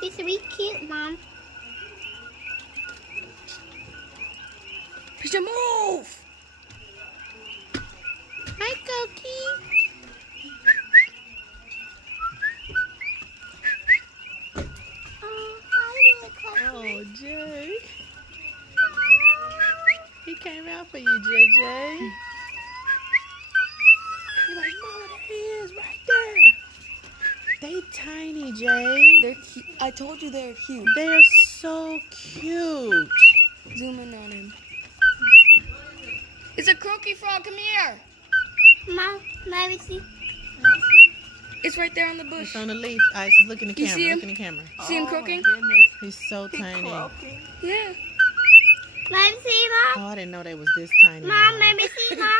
He's really cute, Mom. Push your move. Hi, Coqui. Oh, hi, little Coqui. Oh, Jay. He came out for you, JJ. You're like, Mama, there he is, right there. They tiny, Jay. They're cute. I told you they're cute. They're so cute. Zoom in on him. It's a croaky frog. Come here. Mom, let me see. It's right there on the bush. It's on the leaf. Ice, look in the You camera. see him? Look in the camera. See him croaking? He's so tiny. Yeah. Let me see, Mom. Oh, I didn't know they was this tiny. Mom, let me see, Mom.